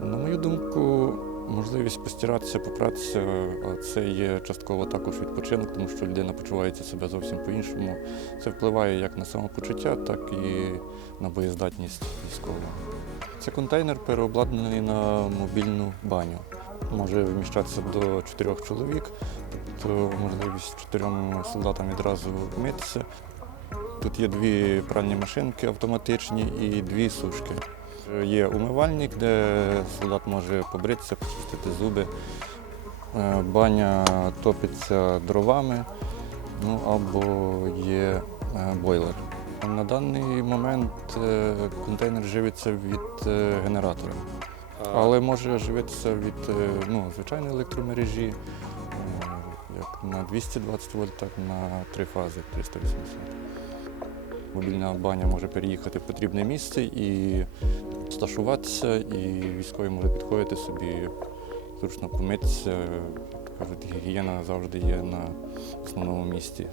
На мою думку, можливість постиратися, попратися, а це є частково також відпочинок, тому що людина почувається себе зовсім по-іншому. Це впливає як на самопочуття, так і на боєздатність військового. Це контейнер переобладнаний на мобільну баню. Може вміщатися до чотирьох чоловік, тобто можливість чотирьом солдатам відразу вмитися. Тут є дві пральні машинки автоматичні і дві сушки. Є умивальник, де солдат може побритися, почистити зуби. Е, Баня топиться дровами, ну або є е, бойлер. На даний момент е, контейнер живиться від генератора, але може живитися від ну, звичайної електромережі, як на 220 вольт, так на три фази 380. Мобільна баня може переїхати в потрібне місце і сташуватися, і військові можуть підходити собі, зручно помитися. Як кажуть, гігієна завжди є на основному місці